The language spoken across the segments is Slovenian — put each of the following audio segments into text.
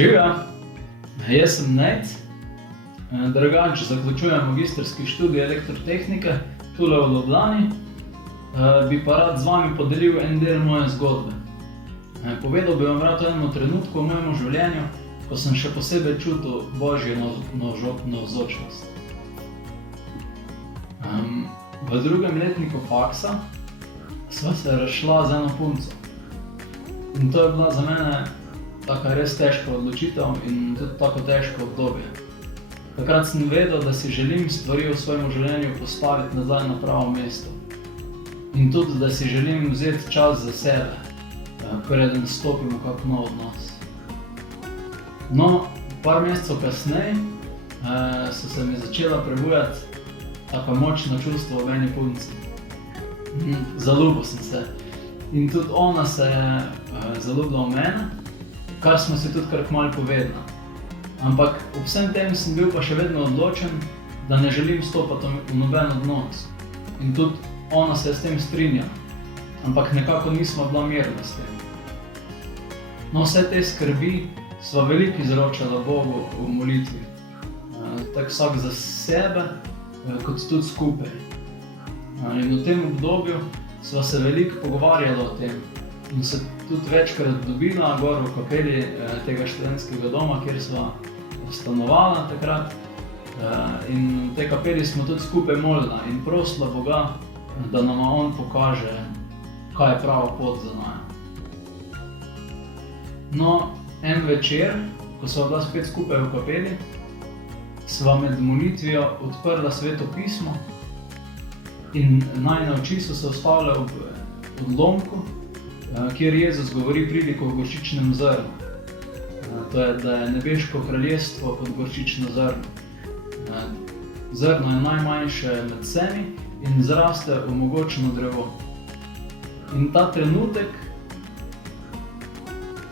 Živja, jaz sem Nejc, drugače zaključujem magistrski študij elektrotehnike tule v Ljubljani. Bi pa rad z vami podelil en del moje zgodbe. Povedal bi vam rad o enem trenutku v mojem življenju, ko sem še posebej čutil Božjo navzočnost. V drugem letniku faksa sva se razšla z eno punco. In to je bila za mene taka res težka odločitev in tudi tako težko obdobje. Takrat sem vedel, da si želim stvari v svojem življenju postaviti nazaj na pravo mesto. In tudi, da si želim vzeti čas za sebe, preden stopim v kak nov odnos. No, par mesecev kasneje so se mi začela prebujati taka močna čustva v eni punci. Zaljubil sem se. In tudi ona se je zaljubila v mene, kar smo si tudi kar kmalu povedali. Ampak ob vsem tem sem bil pa še vedno odločen, da ne želim stopati v noben odnos. In tudi ona se je s tem strinjala, ampak nekako nismo bila mirna s tem. No, vse te skrbi sva veliko izročala Bogu v molitvi. Tako vsak za sebe, kot tudi skupaj. In v tem obdobju sva se veliko pogovarjala o tem in se tudi večkrat dobila gor v kapeli tega študentskega doma, kjer sva stanovala takrat. In v tej kapeli smo tudi skupaj molila in prosila Boga, da nama on pokaže, kaj je prava pot za naju. No, en večer, ko sva bila spet skupaj v kapeli, sva med molitvijo odprla Sveto pismo in najine oči so se ustavile ob odlomku, kjer Jezus govori priliko o gorčičnem zrnu. To je, da je nebeško kraljestvo kot gorčično zrno. Zrno je najmanjše med vsemi in zraste v mogočno drevo. In ta trenutek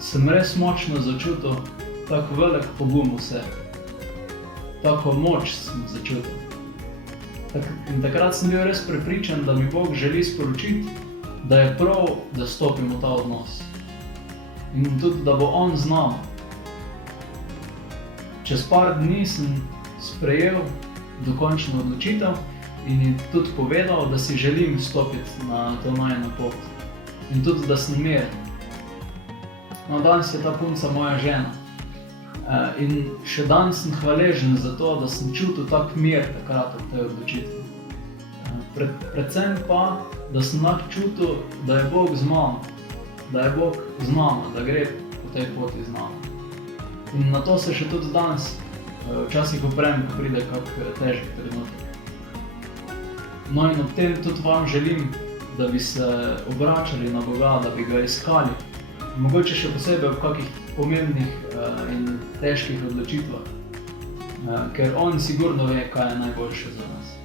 sem res močno začutil tak velik pogum v sebi. Tako moč sem začutil. In takrat sem bil res prepričan, da mi Bog želi sporočiti, da je prav, da stopim v ta odnos. In tudi, da bo on z nami. Čez par dni sem sprejel dokončno odločitev in ji tudi povedal, da si želim stopiti na to najino pot. In tudi, da sem miren. No, danes je ta punca moja žena. In še danes sem hvaležen za to, da sem čutil tak mir takrat v tej odločitvi. Predvsem pa, da sem čutil, da je Bog z mano, da je Bog z nama, da gre po tej poti z nama. In na to se še tudi danes včasih oprem, ko pride kak težek trenutek. No in ob tem tudi vam želim, da bi se obračali na Boga, da bi ga iskali. Mogoče še posebej v kakih pomembnih in težkih odločitvah, ker on sigurno ve, kaj je najboljše za nas.